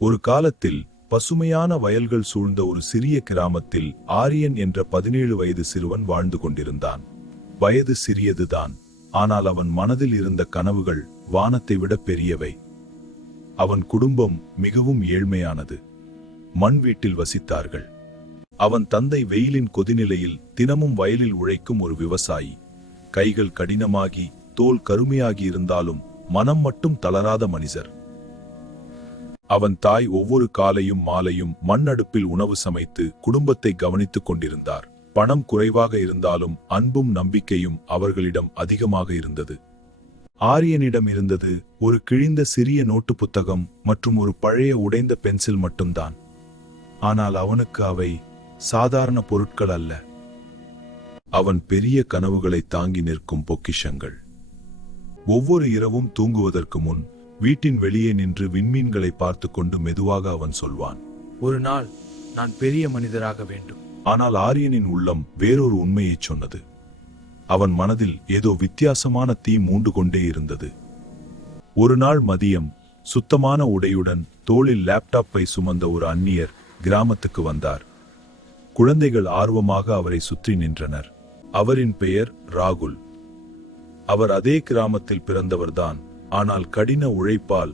ஒரு காலத்தில் பசுமையான வயல்கள் சூழ்ந்த ஒரு சிறிய கிராமத்தில் ஆரியன் என்ற 17 வயது சிறுவன் வாழ்ந்து கொண்டிருந்தான். வயது சிறியதுதான், ஆனால் அவன் மனதில் இருந்த கனவுகள் வானத்தை விட பெரியவை. அவன் குடும்பம் மிகவும் ஏழ்மையானது. மண் வீட்டில் வசித்தார்கள். அவன் தந்தை வெயிலின் கொதிநிலையில் தினமும் வயலில் உழைக்கும் ஒரு விவசாயி. கைகள் கடினமாகி தோல் கருமையாகி இருந்தாலும் மனம் மட்டும் தளராத மனிதர். அவன் தாய் ஒவ்வொரு காலையும் மாலையும் மண் அடுப்பில் உணவு சமைத்து குடும்பத்தை கவனித்துக் கொண்டிருந்தார். பணம் குறைவாக இருந்தாலும் அன்பும் நம்பிக்கையும் அவர்களிடம் அதிகமாக இருந்தது. ஆரியனிடம் இருந்தது ஒரு கிழிந்த சிறிய நோட்டு புத்தகம் மற்றும் ஒரு பழைய உடைந்த பென்சில் மட்டும்தான். ஆனால் அவனுக்கு அவை சாதாரண பொருட்கள் அல்ல. அவன் பெரிய கனவுகளை தாங்கி நிற்கும் பொக்கிஷங்கள். ஒவ்வொரு இரவும் தூங்குவதற்கு முன் வீட்டின் வெளியே நின்று விண்மீன்களை பார்த்து கொண்டு மெதுவாக அவன் சொல்வான், ஒரு நாள் நான் பெரிய மனிதராக வேண்டும். ஆனால் ஆரியனின் உள்ளம் வேறொரு உண்மையை சொன்னது. அவன் மனதில் ஏதோ வித்தியாசமான தீ மூண்டு கொண்டே இருந்தது. ஒரு நாள் மதியம் சுத்தமான உடையுடன் தோளில் லேப்டாப்பை சுமந்த ஒரு அந்நியர் கிராமத்துக்கு வந்தார். குழந்தைகள் ஆர்வமாக அவரை சுற்றி நின்றனர். அவரின் பெயர் ராகுல். அவர் அதே கிராமத்தில் பிறந்தவர்தான், ஆனால் கடின உழைப்பால்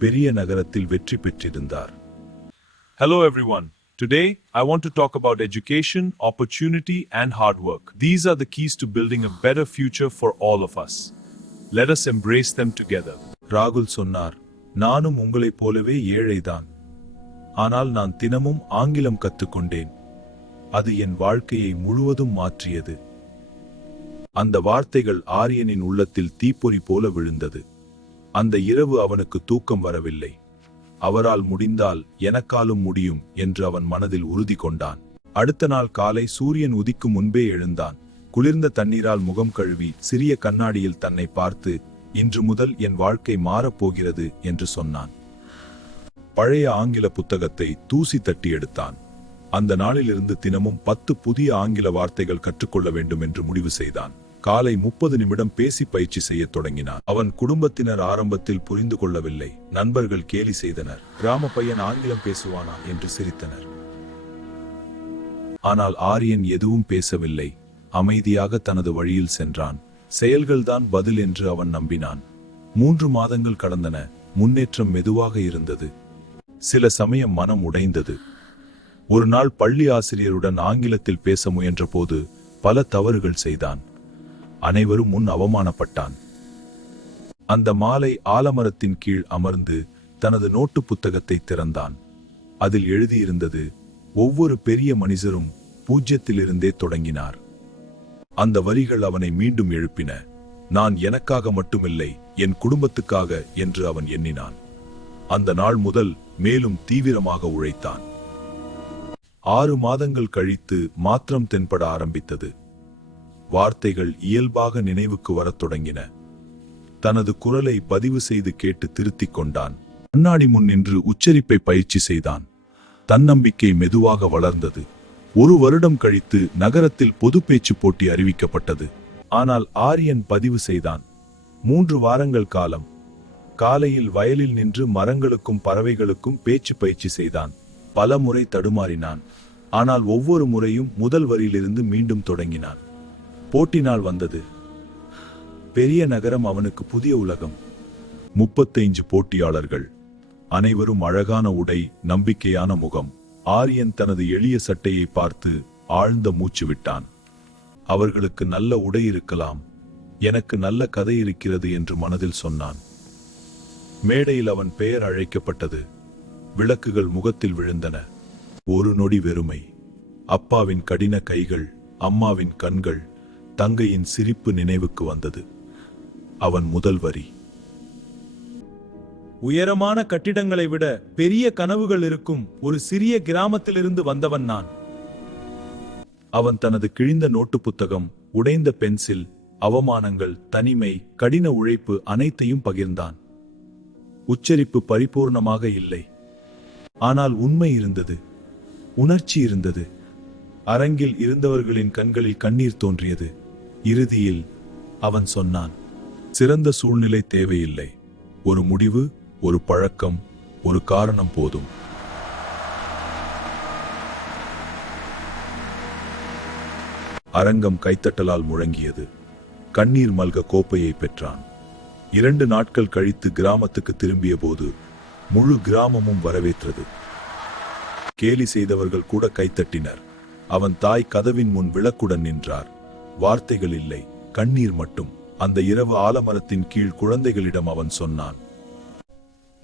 பெரிய நகரத்தில் வெற்றி பெற்றிருந்தார். Hello everyone. Today I want to talk about education, opportunity and hard work. These are the keys to building a better future for all of us. Let us embrace them together. ராகுல் சொன்னார், நானும் உங்களைப் போலவே ஏழைதான். ஆனால் நான் தினமும் ஆங்கிலம் கற்றுக்கொண்டேன். அது என் வாழ்க்கையை முழுவதும் மாற்றியது. அந்த வார்த்தைகள் ஆரியனின் உள்ளத்தில் தீப்பொறி போல விழுந்தது. அந்த இரவு அவனுக்கு தூக்கம் வரவில்லை. அவரால் முடிந்தால் எனக்காலும் முடியும் என்று அவன் மனதில் உறுதி கொண்டான். அடுத்த நாள் காலை சூரியன் உதிக்கும் முன்பே எழுந்தான். குளிர்ந்த தண்ணீரால் முகம் கழுவி சிறிய கண்ணாடியில் தன்னை பார்த்து, இன்று முதல் என் வாழ்க்கை மாறப்போகிறது என்று சொன்னான். பழைய ஆங்கில புத்தகத்தை தூசி தட்டி எடுத்தான். அந்த நாளிலிருந்து தினமும் 10 புதிய ஆங்கில வார்த்தைகள் கற்றுக்கொள்ள வேண்டும் என்று முடிவு செய்தான். காலை 30 நிமிடம் பேசி பயிற்சி செய்ய தொடங்கினான். அவன் குடும்பத்தினர் ஆரம்பத்தில் புரிந்து கொள்ளவில்லை. நண்பர்கள் கேலி செய்தனர். கிராம பையன் ஆங்கிலம் பேசுவானா என்று சிரித்தனர். ஆனால் ஆரியன் எதுவும் பேசவில்லை. அமைதியாக தனது வழியில் சென்றான். செயல்கள்தான் பதில் என்று அவன் நம்பினான். 3 மாதங்கள் கடந்தன. முன்னேற்றம் மெதுவாக இருந்தது. சில சமயம் மனம் உடைந்தது. ஒரு நாள் பள்ளி ஆசிரியருடன் ஆங்கிலத்தில் பேச முயன்ற போது பல தவறுகள் செய்தான். அனைவரும் முன் அவமானப்பட்டான். அந்த மாலை ஆலமரத்தின் கீழ் அமர்ந்து தனது நோட்டு புத்தகத்தை திறந்தான். அதில் எழுதியிருந்தது, ஒவ்வொரு பெரிய மனிதரும் பூஜ்யத்திலிருந்தே தொடங்கினார். அந்த வரிகள் அவனை மீண்டும் எழுப்பின. நான் எனக்காக மட்டுமில்லை, என் குடும்பத்துக்காக என்று அவன் எண்ணினான். அந்த நாள் முதல் மேலும் தீவிரமாக உழைத்தான். 6 மாதங்கள் கழித்து மாற்றம் தென்பட ஆரம்பித்தது. வார்த்தைகள் இயல்பாக நினைவுக்கு வரத் தொடங்கின. தனது குரலை பதிவு செய்து கேட்டு திருத்திக் கொண்டான். கண்ணாடி முன் நின்று உச்சரிப்பை பயிற்சி செய்தான். தன்னம்பிக்கை மெதுவாக வளர்ந்தது. 1 வருடம் கழித்து நகரத்தில் பொது பேச்சு போட்டி அறிவிக்கப்பட்டது. ஆனால் ஆரியன் பதிவு செய்தான். 3 வாரங்கள் காலம். காலையில் வயலில் நின்று மரங்களுக்கும் பறவைகளுக்கும் பேச்சு பயிற்சி செய்தான். பல முறை தடுமாறினான். ஆனால் ஒவ்வொரு முறையும் முதல் வரியிலிருந்து மீண்டும் தொடங்கினான். போட்டி நாள் வந்தது. பெரிய நகரம் அவனுக்கு புதிய உலகம். 35 போட்டியாளர்கள். அனைவரும் அழகான உடை, நம்பிக்கையான முகம். ஆரியன் தனது எளிய சட்டையை பார்த்து ஆழ்ந்த மூச்சு விட்டான். அவர்களுக்கு நல்ல உடை இருக்கலாம், எனக்கு நல்ல கதை இருக்கிறது என்று மனதில் சொன்னான். மேடையில் அவன் பெயர் அழைக்கப்பட்டது. விளக்குகள் முகத்தில் விழுந்தன. ஒரு நொடி வெறுமை. அப்பாவின் கடின கைகள், அம்மாவின் கண்கள், தங்கையின் சிரிப்பு நினைவுக்கு வந்தது. அவன் முதல் வரி, உயரமான கட்டிடங்களை விட பெரிய கனவுகள் இருக்கும் ஒரு சிறிய கிராமத்திலிருந்து வந்தவன் நான். அவன் தனது கிழிந்த நோட்டு புத்தகம், உடைந்த பென்சில், அவமானங்கள், தனிமை, கடின உழைப்பு அனைத்தையும் பகிர்ந்தான். உச்சரிப்பு பரிபூர்ணமாக இல்லை, ஆனால் உண்மை இருந்தது, உணர்ச்சி இருந்தது. அரங்கில் இருந்தவர்களின் கண்களில் கண்ணீர் தோன்றியது. இறுதியில் அவன் சொன்னான், சிறந்த சூழ்நிலை தேவையில்லை, ஒரு முடிவு, ஒரு பழக்கம், ஒரு காரணம் போதும். அரங்கம் கைத்தட்டலால் முழங்கியது. கண்ணீர் மல்க கோப்பையை பெற்றான். 2 நாட்கள் கழித்து கிராமத்துக்கு திரும்பிய போது முழு கிராமமும் வரவேற்றது. கேலி செய்தவர்கள் கூட கைத்தட்டினர். அவன் தாய் கதவின் முன் விளக்குடன் நின்றார். வார்த்தைகள் இல்லை, கண்ணீர் மட்டும். அந்த இரவு ஆலமரத்தின் கீழ் குழந்தைகளிடம் அவன் சொன்னான்,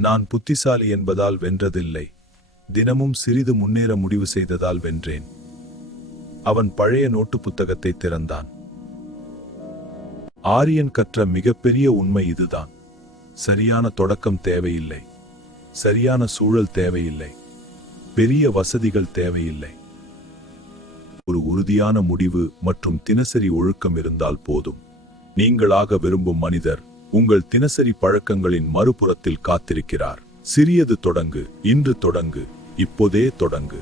நான் புத்திசாலி என்பதால் வென்றதில்லை, தினமும் சிறிது முன்னேற முடிவு செய்ததால் வென்றேன். அவன் பழைய நோட்டு புத்தகத்தை திறந்தான். ஆரியன் கற்ற மிகப்பெரிய உண்மை இதுதான். சரியான தொடக்கம் தேவையில்லை, சரியான சூழல் தேவையில்லை, பெரிய வசதிகள் தேவையில்லை. ஒரு உறுதியான முடிவு மற்றும் தினசரி ஒழுக்கம் இருந்தால் போதும். நீங்களாக விரும்பும் மனிதர் உங்கள் தினசரி பழக்கங்களின் மறுபுறத்தில் காத்திருக்கிறார். சிறியது தொடங்கு, இன்று தொடங்கு, இப்போதே தொடங்கு.